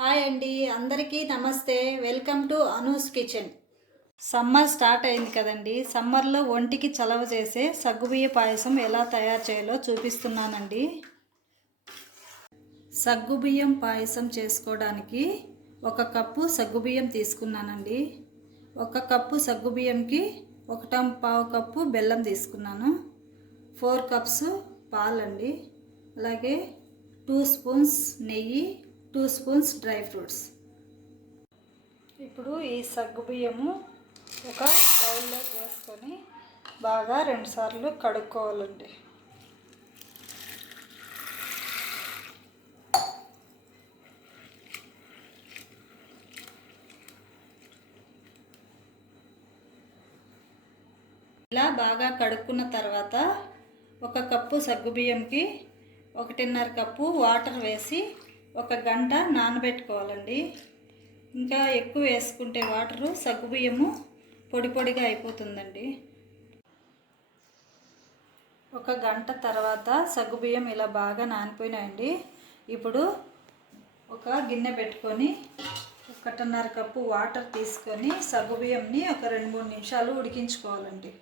Hi అండి అందరికీ నమస్తే. Welcome to Anu's kitchen. Summer start అయింది కదండి. సమ్మర్లో ఒంటికి చలవ చేసే సగ్గుబియ్య పాయసం ఎలా తయారు చేయాలో చూపిస్తున్నానండి. సగ్గుబియ్యం పాయసం చేసుకోవడానికి ఒక కప్పు సగ్గుబియ్యం తీసుకున్నానండి. ఒక కప్పు సగ్గుబియ్యంకి ఒకటం పావు కప్పు బెల్లం తీసుకున్నాను. ఫోర్ కప్స్ పాలండి. అలాగే టూ స్పూన్స్ నెయ్యి టూ స్పూన్స్ డ్రై ఫ్రూట్స్. ఇప్పుడు ఈ సగ్గు బియ్యము ఒక బౌల్లోకి వేసుకొని బాగా రెండుసార్లు కడుక్కోవాలండి. ఇలా బాగా కడుక్కున్న తర్వాత ఒక కప్పు సగ్గుబియ్యంకి ఒకటిన్నర కప్పు వాటర్ వేసి ఒక గంట నానబెట్టుకోవాలండి. ఇంకా ఎక్కువ వేసుకుంటే వాటరు సగ్గుబియ్యము పొడి పొడిగా అయిపోతుందండి. ఒక గంట తర్వాత సగ్గుబియ్యం ఇలా బాగా నానిపోయినాయండి. ఇప్పుడు ఒక గిన్నె పెట్టుకొని ఒకటిన్నర కప్పు వాటర్ తీసుకొని సగ్గుబియ్యంని ఒక రెండు మూడు నిమిషాలు ఉడికించుకోవాలండి.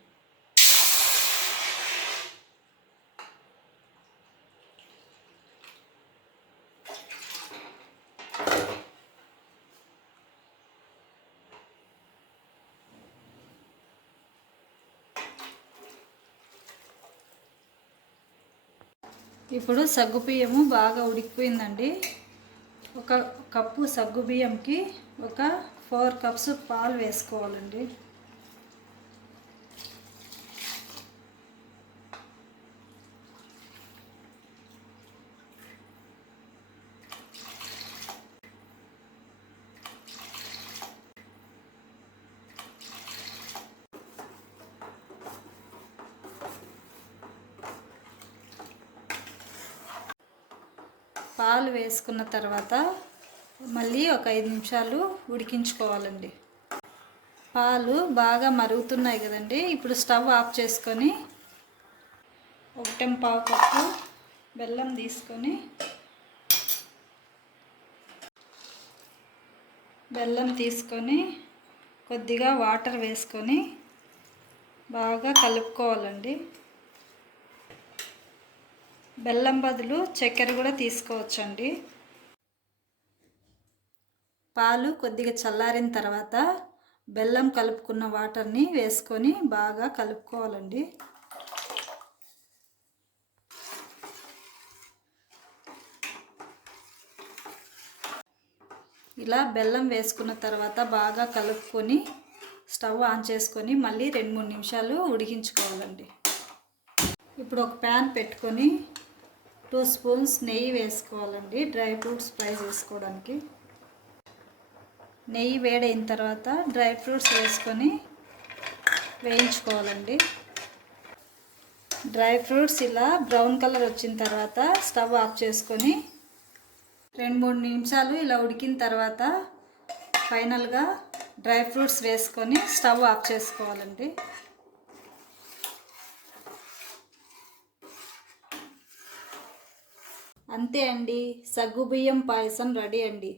ఇప్పుడు సగ్గు బియ్యము బాగా ఉడికిపోయిందండి. ఒక కప్పు సగ్గు బియ్యంకి ఒక ఫోర్ కప్స్ పాలు వేసుకోవాలండి. పాలు వేసుకున్న తర్వాత మళ్ళీ ఒక ఐదు నిమిషాలు ఉడికించుకోవాలండి. పాలు బాగా మరుగుతున్నాయి కదండి. ఇప్పుడు స్టవ్ ఆఫ్ చేసుకొని ఒకటం పావు కప్పు బెల్లం తీసుకొని బెల్లం తీసుకొని కొద్దిగా వాటర్ వేసుకొని బాగా కలుపుకోవాలండి. బెల్లం బదులు చక్కెర కూడా తీసుకోవచ్చండి. పాలు కొద్దిగా చల్లారిన తర్వాత బెల్లం కలుపుకున్న వాటర్ని వేసుకొని బాగా కలుపుకోవాలండి. ఇలా బెల్లం వేసుకున్న తర్వాత బాగా కలుపుకొని స్టవ్ ఆన్ చేసుకొని మళ్ళీ రెండు మూడు నిమిషాలు ఉడికించుకోవాలండి. ఇప్పుడు ఒక ప్యాన్ పెట్టుకొని టూ స్పూన్స్ నెయ్యి వేసుకోవాలండి డ్రై ఫ్రూట్స్ ఫ్రై చేసుకోవడానికి. నెయ్యి వేడైన తర్వాత డ్రై ఫ్రూట్స్ వేసుకొని వేయించుకోవాలండి. డ్రై ఫ్రూట్స్ ఇలా బ్రౌన్ కలర్ వచ్చిన తర్వాత స్టవ్ ఆఫ్ చేసుకొని రెండు మూడు నిమిషాలు ఇలా ఉడికిన తర్వాత ఫైనల్గా డ్రై ఫ్రూట్స్ వేసుకొని స్టవ్ ఆఫ్ చేసుకోవాలండి. అంతే అండి. సగ్గుబియ్యం పాయసం రెడీ అండి.